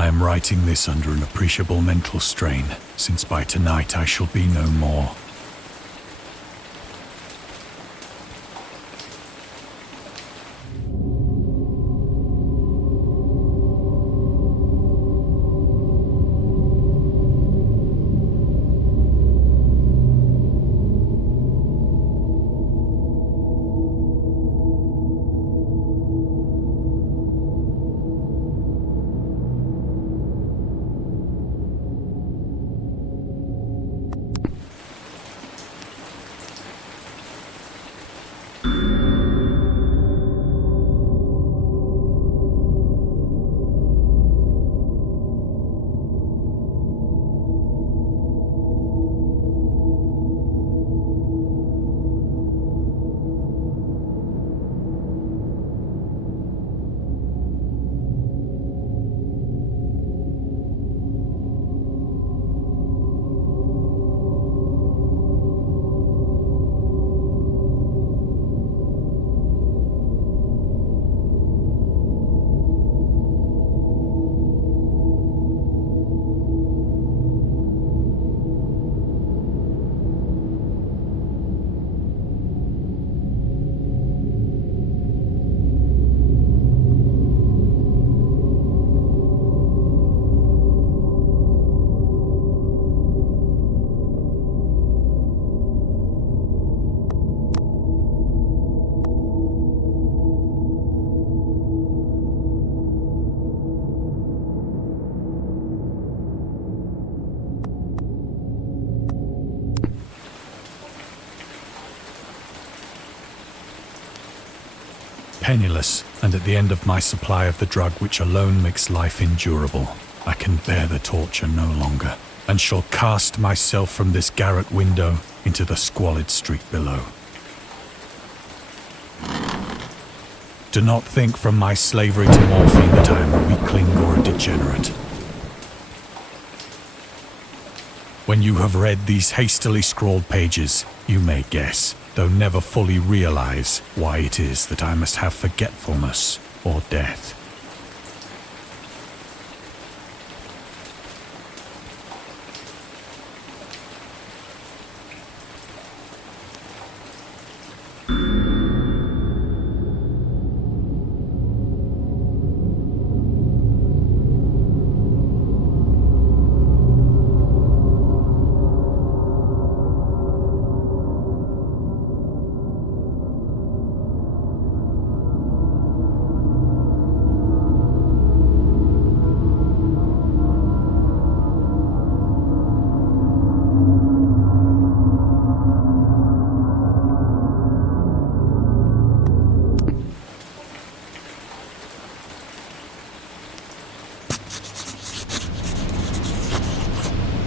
I am writing this under an appreciable mental strain, since by tonight I shall be no more. Penniless, and at the end of my supply of the drug which alone makes life endurable, I can bear the torture no longer, and shall cast myself from this garret window into the squalid street below. Do not think from my slavery to morphine that I am a weakling or a degenerate. When you have read these hastily scrawled pages, you may guess, though never fully realize, why it is that I must have forgetfulness or death.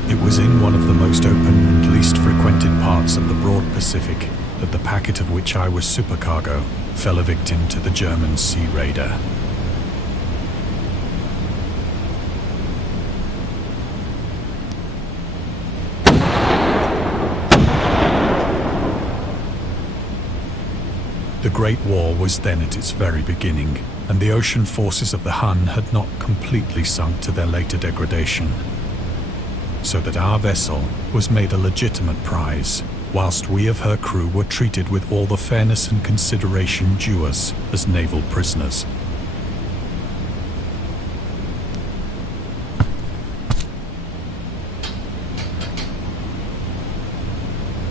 It was in one of the most open and least frequented parts of the broad Pacific that the packet of which I was supercargo fell a victim to the German sea raider. The Great War was then at its very beginning, and the ocean forces of the Hun had not completely sunk to their later degradation, so that our vessel was made a legitimate prize, whilst we of her crew were treated with all the fairness and consideration due us as naval prisoners.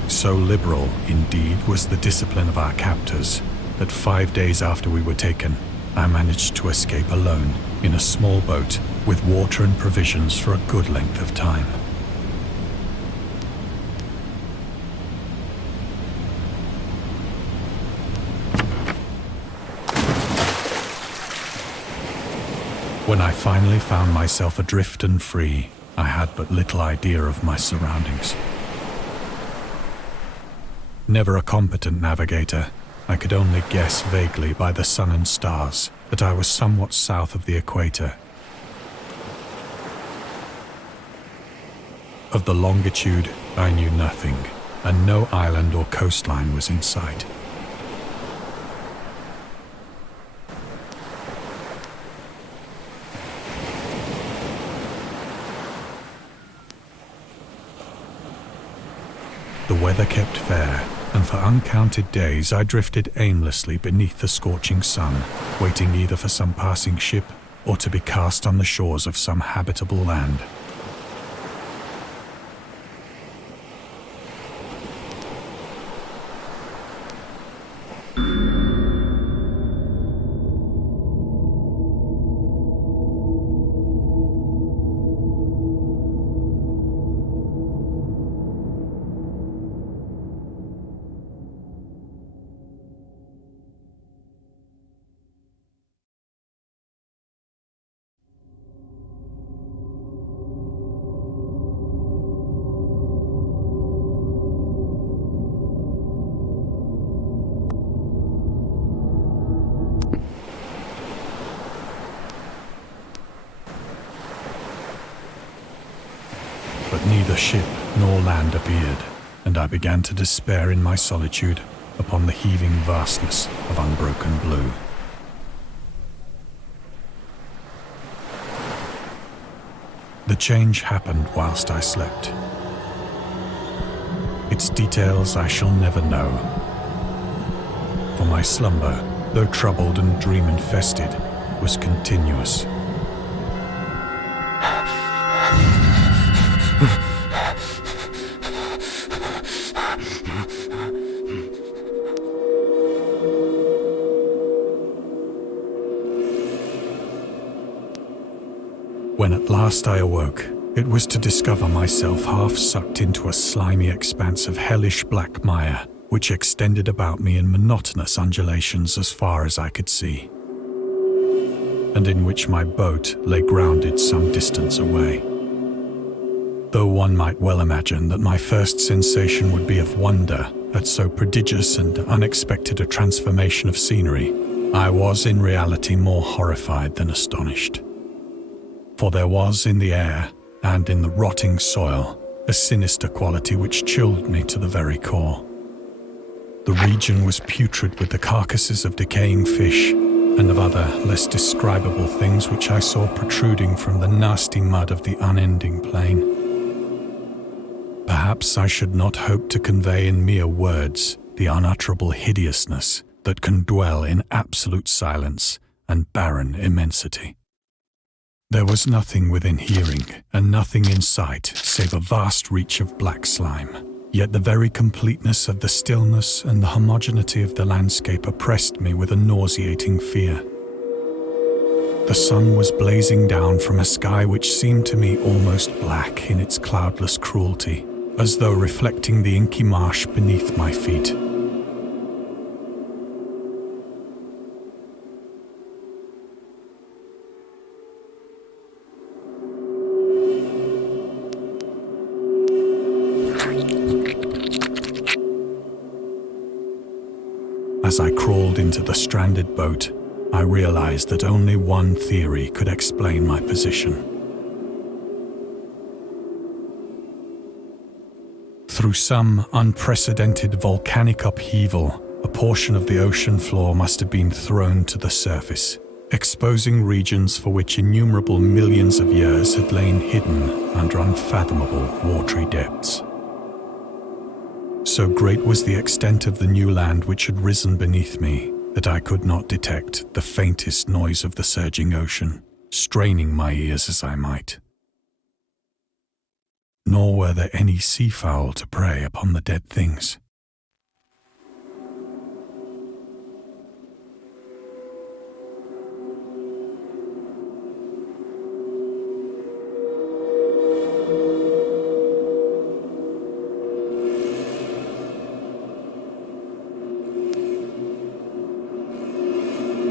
So liberal, indeed, was the discipline of our captors, that 5 days after we were taken, I managed to escape alone in a small boat with water and provisions for a good length of time. When I finally found myself adrift and free, I had but little idea of my surroundings. Never a competent navigator, I could only guess vaguely by the sun and stars that I was somewhat south of the equator. Of the longitude, I knew nothing, and no island or coastline was in sight. The weather kept fair, and for uncounted days I drifted aimlessly beneath the scorching sun, waiting either for some passing ship or to be cast on the shores of some habitable land. But neither ship nor land appeared, and I began to despair in my solitude upon the heaving vastness of unbroken blue. The change happened whilst I slept. Its details I shall never know, for my slumber, though troubled and dream-infested, was continuous. When at last I awoke, it was to discover myself half sucked into a slimy expanse of hellish black mire, which extended about me in monotonous undulations as far as I could see, and in which my boat lay grounded some distance away. Though one might well imagine that my first sensation would be of wonder at so prodigious and unexpected a transformation of scenery, I was in reality more horrified than astonished. For there was in the air and in the rotting soil a sinister quality which chilled me to the very core. The region was putrid with the carcasses of decaying fish and of other less describable things which I saw protruding from the nasty mud of the unending plain. Perhaps I should not hope to convey in mere words the unutterable hideousness that can dwell in absolute silence and barren immensity. There was nothing within hearing and nothing in sight save a vast reach of black slime. Yet the very completeness of the stillness and the homogeneity of the landscape oppressed me with a nauseating fear. The sun was blazing down from a sky which seemed to me almost black in its cloudless cruelty, as though reflecting the inky marsh beneath my feet. As I crawled into the stranded boat, I realized that only one theory could explain my position. Through some unprecedented volcanic upheaval, a portion of the ocean floor must have been thrown to the surface, exposing regions for which innumerable millions of years had lain hidden under unfathomable watery depths. So great was the extent of the new land which had risen beneath me that I could not detect the faintest noise of the surging ocean, straining my ears as I might. Nor were there any seafowl to prey upon the dead things.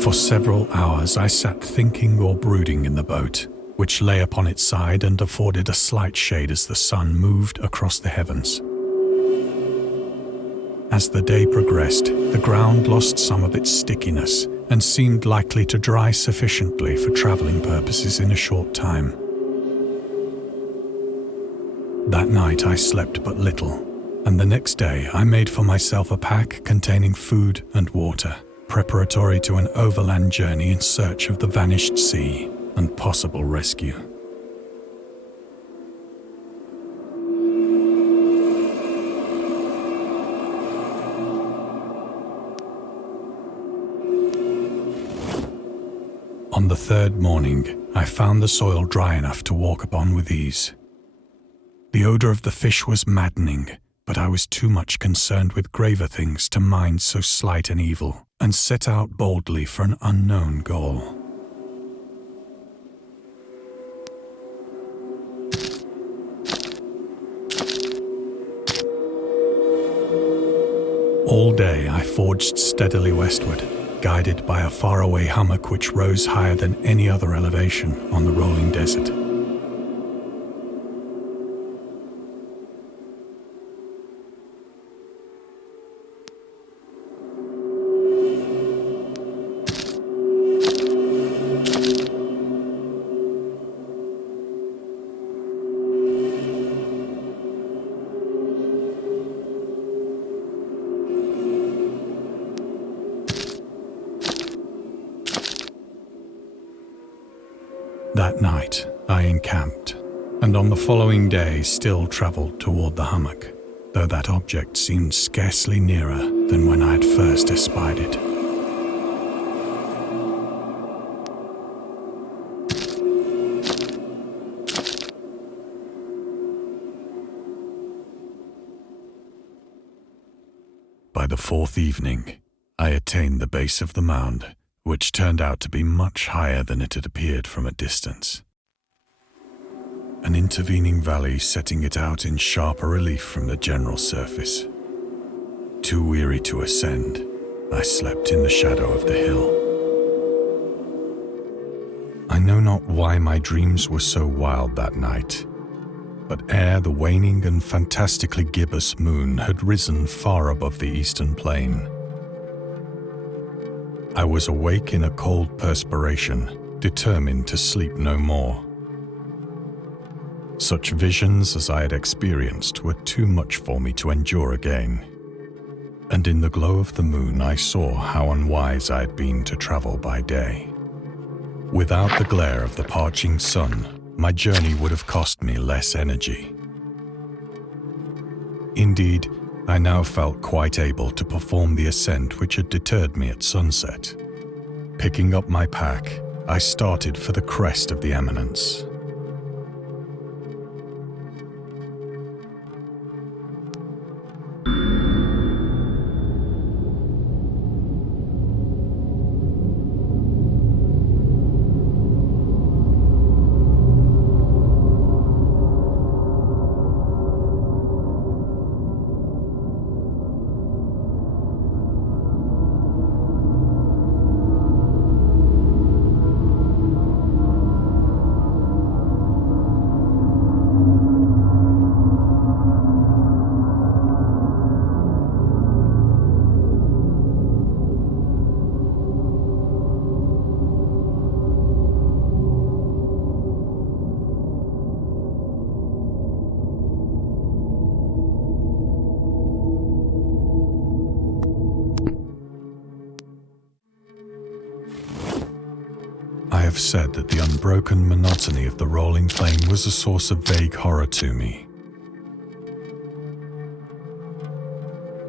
For several hours I sat thinking or brooding in the boat, which lay upon its side and afforded a slight shade as the sun moved across the heavens. As the day progressed, the ground lost some of its stickiness and seemed likely to dry sufficiently for traveling purposes in a short time. That night I slept but little, and the next day I made for myself a pack containing food and water, preparatory to an overland journey in search of the vanished sea and possible rescue. On the third morning, I found the soil dry enough to walk upon with ease. The odor of the fish was maddening, but I was too much concerned with graver things to mind so slight an evil, and set out boldly for an unknown goal. All day I forged steadily westward, guided by a faraway hummock which rose higher than any other elevation on the rolling desert. That night, I encamped, and on the following day still travelled toward the hummock, though that object seemed scarcely nearer than when I had first espied it. By the fourth evening, I attained the base of the mound, which turned out to be much higher than it had appeared from a distance. An intervening valley setting it out in sharper relief from the general surface. Too weary to ascend, I slept in the shadow of the hill. I know not why my dreams were so wild that night, but ere the waning and fantastically gibbous moon had risen far above the eastern plain, I was awake in a cold perspiration, determined to sleep no more. Such visions as I had experienced were too much for me to endure again, and in the glow of the moon I saw how unwise I had been to travel by day. Without the glare of the parching sun, my journey would have cost me less energy. Indeed, I now felt quite able to perform the ascent which had deterred me at sunset. Picking up my pack, I started for the crest of the eminence. I have said that the unbroken monotony of the rolling plain was a source of vague horror to me.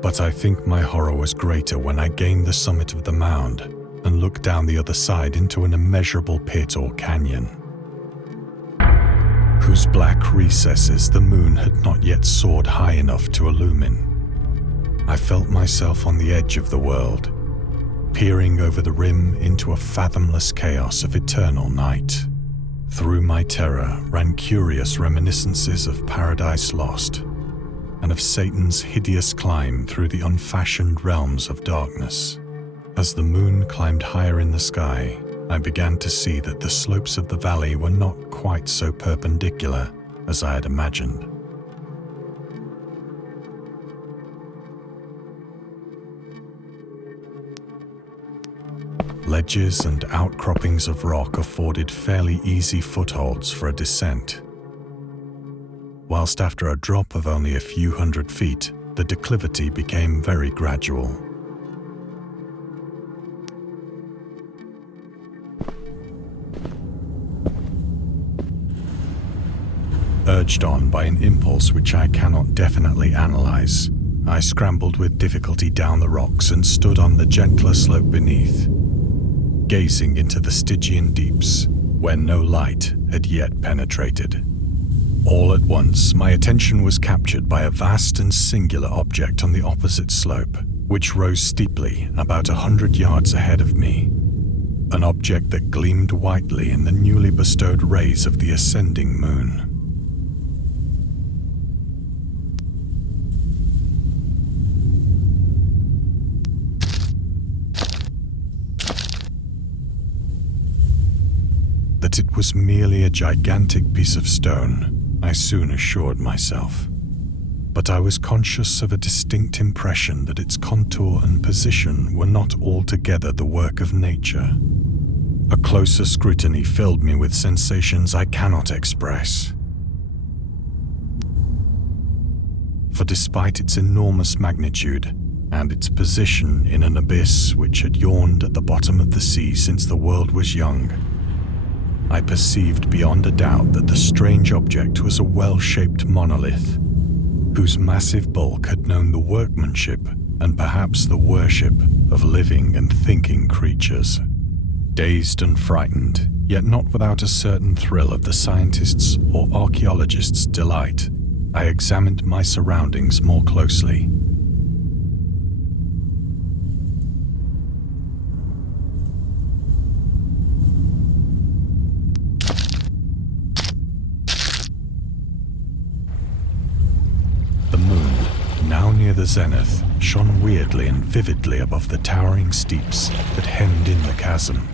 But I think my horror was greater when I gained the summit of the mound and looked down the other side into an immeasurable pit or canyon, whose black recesses the moon had not yet soared high enough to illumine. I felt myself on the edge of the world, peering over the rim into a fathomless chaos of eternal night. Through my terror ran curious reminiscences of Paradise Lost, and of Satan's hideous climb through the unfashioned realms of darkness. As the moon climbed higher in the sky, I began to see that the slopes of the valley were not quite so perpendicular as I had imagined. Ledges and outcroppings of rock afforded fairly easy footholds for a descent, whilst after a drop of only a few hundred feet, the declivity became very gradual. Urged on by an impulse which I cannot definitely analyze, I scrambled with difficulty down the rocks and stood on the gentler slope beneath. gazing into the Stygian deeps, where no light had yet penetrated. All at once, my attention was captured by a vast and singular object on the opposite slope, which rose steeply about 100 yards ahead of me. An object that gleamed whitely in the newly bestowed rays of the ascending moon. That it was merely a gigantic piece of stone, I soon assured myself. But I was conscious of a distinct impression that its contour and position were not altogether the work of nature. A closer scrutiny filled me with sensations I cannot express. For despite its enormous magnitude, and its position in an abyss which had yawned at the bottom of the sea since the world was young, I perceived beyond a doubt that the strange object was a well-shaped monolith, whose massive bulk had known the workmanship and perhaps the worship of living and thinking creatures. Dazed and frightened, yet not without a certain thrill of the scientist's or archaeologist's delight, I examined my surroundings more closely. Near the zenith, shone weirdly and vividly above the towering steeps that hemmed in the chasm,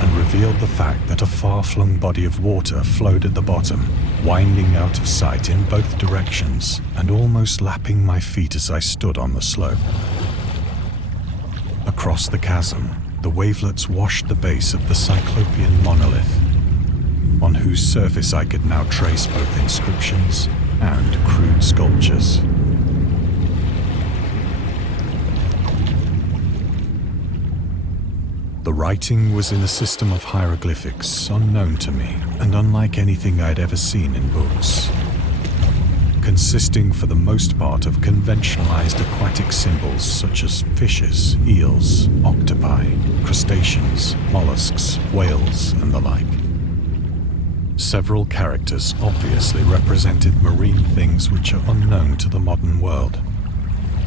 and revealed the fact that a far-flung body of water flowed at the bottom, winding out of sight in both directions and almost lapping my feet as I stood on the slope. Across the chasm, the wavelets washed the base of the cyclopean monolith, on whose surface I could now trace both inscriptions and crude sculptures. The writing was in a system of hieroglyphics unknown to me and unlike anything I'd ever seen in books, consisting for the most part of conventionalized aquatic symbols such as fishes, eels, octopi, crustaceans, mollusks, whales, and the like. Several characters obviously represented marine things which are unknown to the modern world,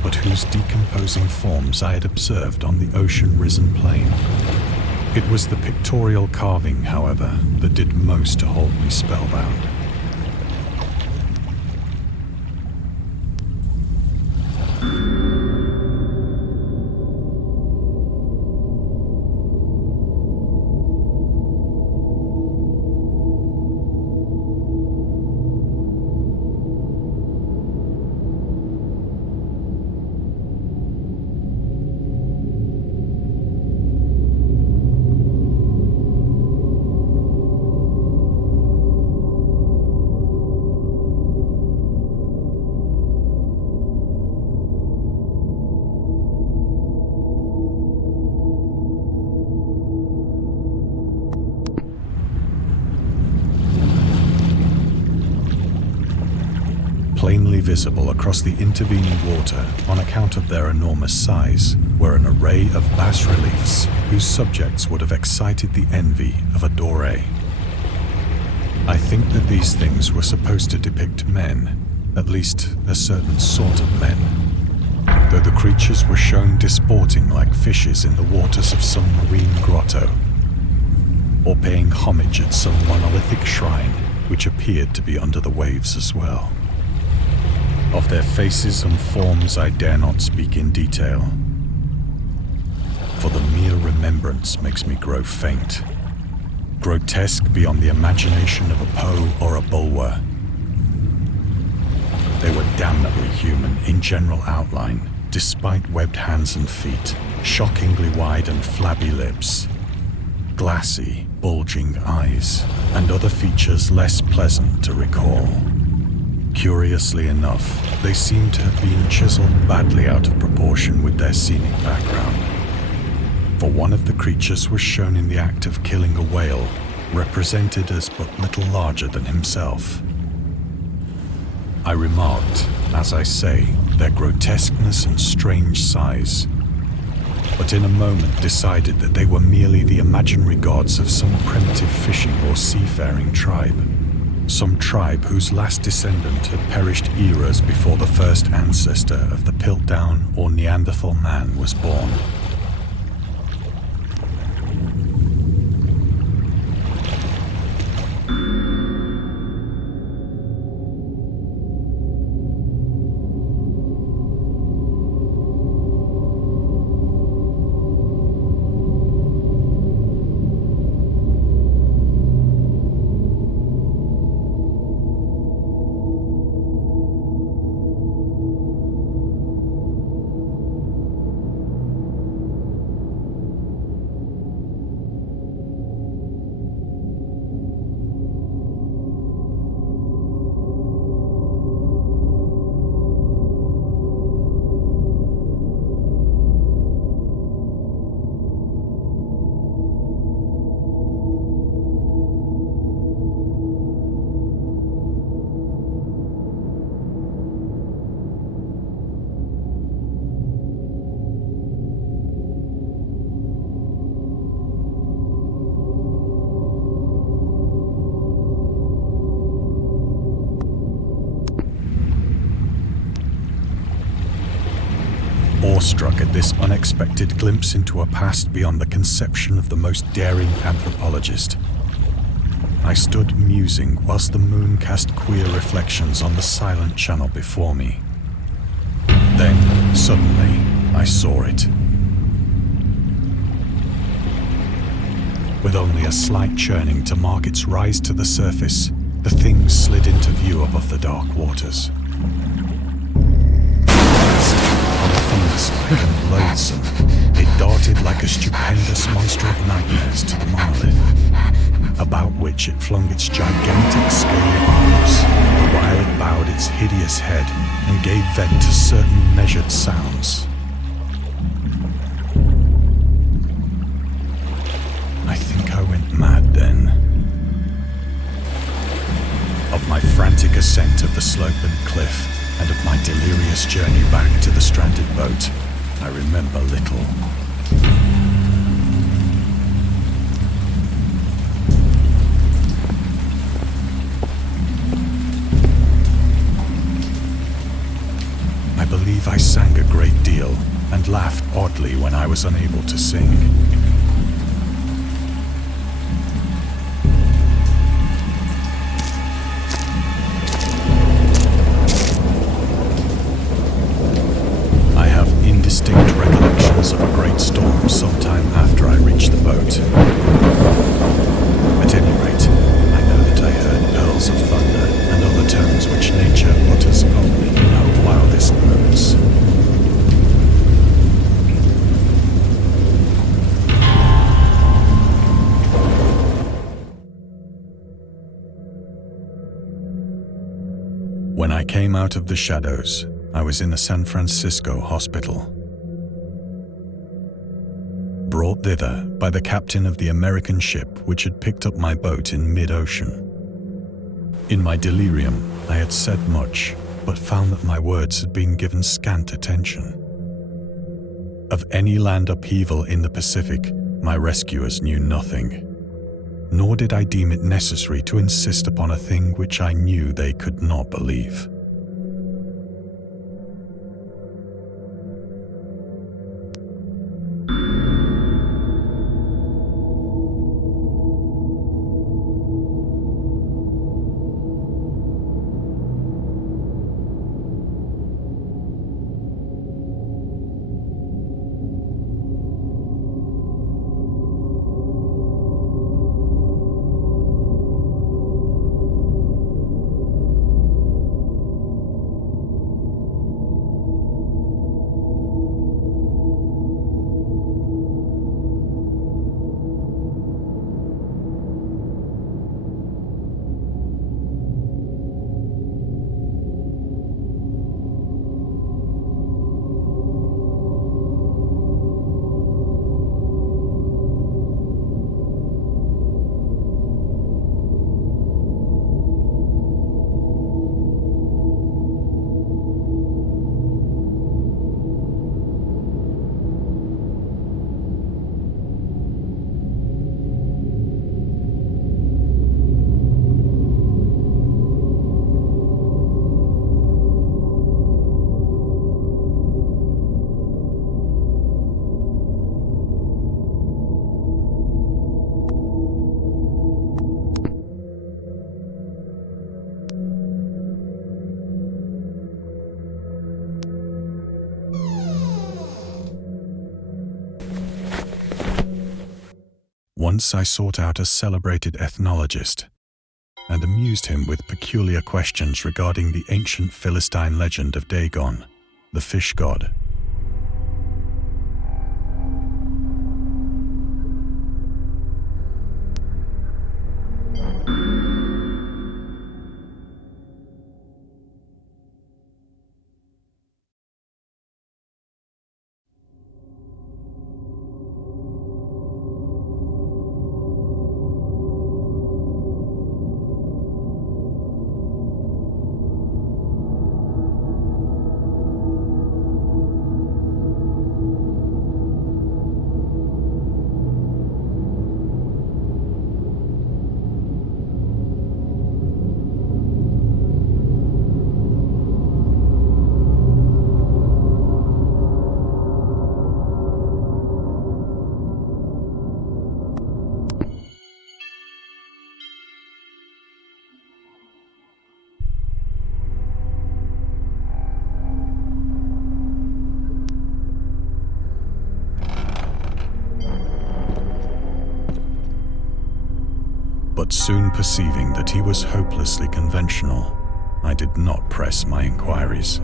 but whose decomposing forms I had observed on the ocean-risen plain. It was the pictorial carving, however, that did most to hold me spellbound. Plainly visible across the intervening water on account of their enormous size were an array of bas-reliefs whose subjects would have excited the envy of a Doré. I think that these things were supposed to depict men, at least a certain sort of men, though the creatures were shown disporting like fishes in the waters of some marine grotto, or paying homage at some monolithic shrine which appeared to be under the waves as well. Of their faces and forms I dare not speak in detail, for the mere remembrance makes me grow faint, grotesque beyond the imagination of a Poe or a Bulwer. They were damnably human in general outline, despite webbed hands and feet, shockingly wide and flabby lips, glassy, bulging eyes, and other features less pleasant to recall. Curiously enough, they seem to have been chiseled badly out of proportion with their scenic background. For one of the creatures was shown in the act of killing a whale, represented as but little larger than himself. I remarked, as I say, their grotesqueness and strange size, but in a moment decided that they were merely the imaginary gods of some primitive fishing or seafaring tribe. Some tribe whose last descendant had perished eras before the first ancestor of the Piltdown or Neanderthal man was born. Awestruck at this unexpected glimpse into a past beyond the conception of the most daring anthropologist, I stood musing whilst the moon cast queer reflections on the silent channel before me. Then, suddenly, I saw it. With only a slight churning to mark its rise to the surface, the thing slid into view above the dark waters. And loathsome, it darted like a stupendous monster of nightmares to the monolith, about which it flung its gigantic scaly arms, while it bowed its hideous head and gave vent to certain measured sounds. I think I went mad then. Of my frantic ascent of the sloping cliff, and of my delirious journey back to the stranded boat, I remember little. I believe I sang a great deal and laughed oddly when I was unable to sing. Distinct recollections of a great storm sometime after I reached the boat. At any rate, I know that I heard pearls of thunder and other tones which nature utters only in her wildest moods. When I came out of the shadows, I was in a San Francisco hospital. Brought thither by the captain of the American ship which had picked up my boat in mid-ocean. In my delirium, I had said much, but found that my words had been given scant attention. Of any land upheaval in the Pacific, my rescuers knew nothing, nor did I deem it necessary to insist upon a thing which I knew they could not believe. Once I sought out a celebrated ethnologist and amused him with peculiar questions regarding the ancient Philistine legend of Dagon, the fish god. But soon perceiving that he was hopelessly conventional, I did not press my inquiries.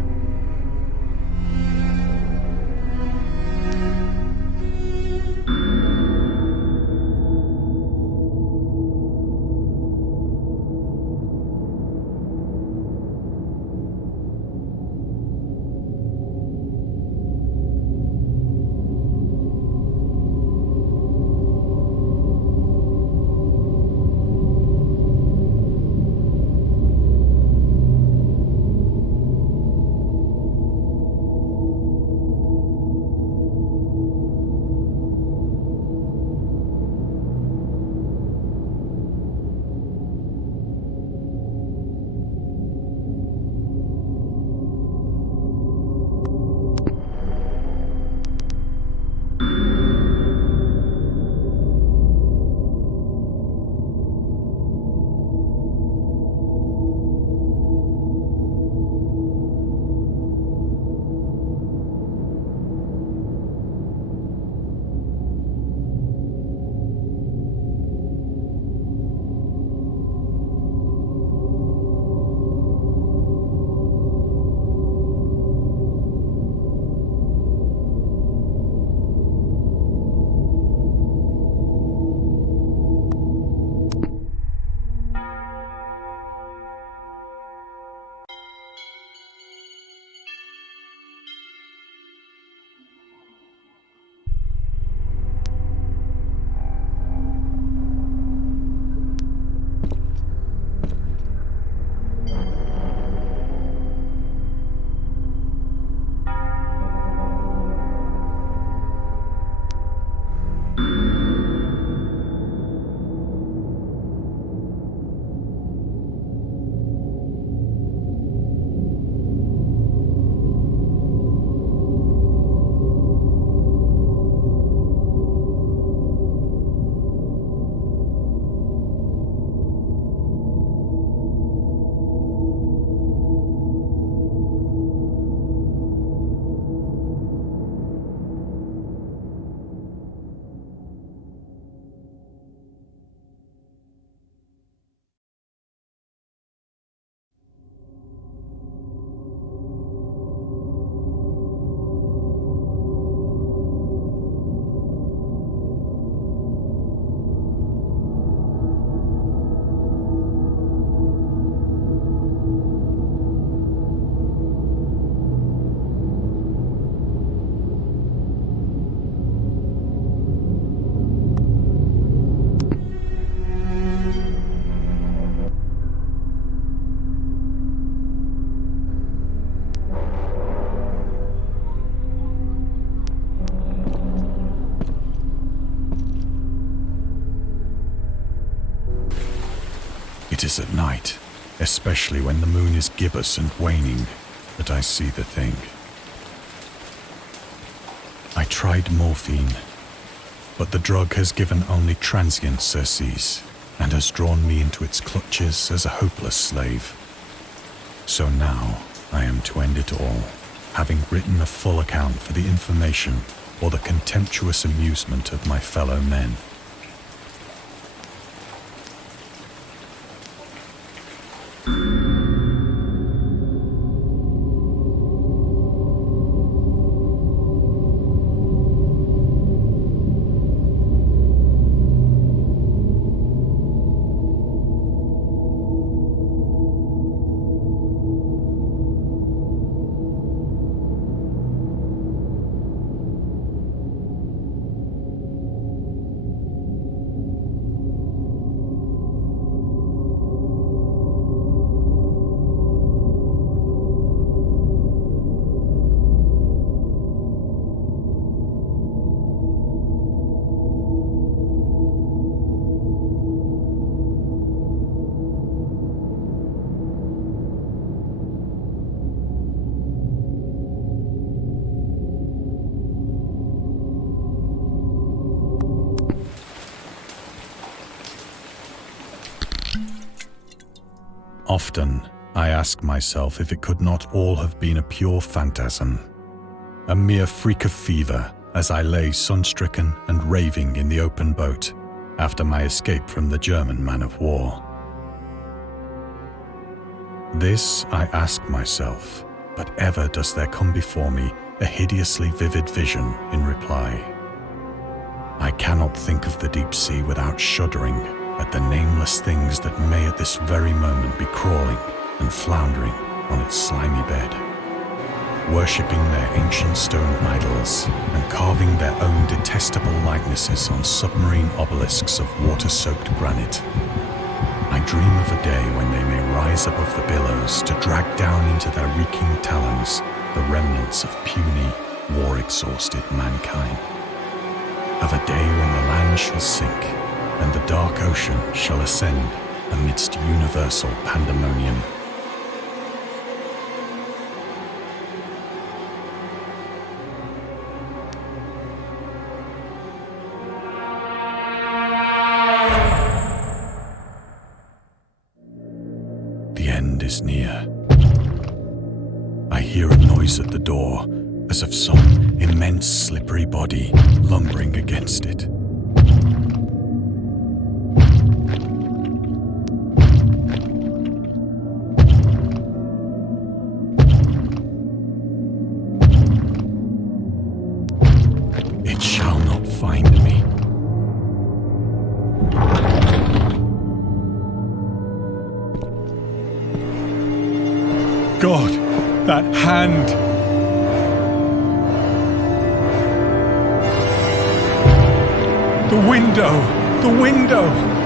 It is at night, especially when the moon is gibbous and waning, that I see the thing. I tried morphine, but the drug has given only transient surcease and has drawn me into its clutches as a hopeless slave. So now I am to end it all, having written a full account for the information or the contemptuous amusement of my fellow men. Often, I ask myself if it could not all have been a pure phantasm, a mere freak of fever as I lay sun-stricken and raving in the open boat after my escape from the German man-of-war. This I ask myself, but ever does there come before me a hideously vivid vision in reply. I cannot think of the deep sea without shuddering at the nameless things that may at this very moment be crawling and floundering on its slimy bed, worshipping their ancient stone idols and carving their own detestable likenesses on submarine obelisks of water-soaked granite. I dream of a day when they may rise above the billows to drag down into their reeking talons the remnants of puny, war-exhausted mankind. Of a day when the land shall sink and the dark ocean shall ascend amidst universal pandemonium. The end is near. I hear a noise at the door, as of some immense slippery body lumbering against it. It shall not find me. God, that hand! The window! The window!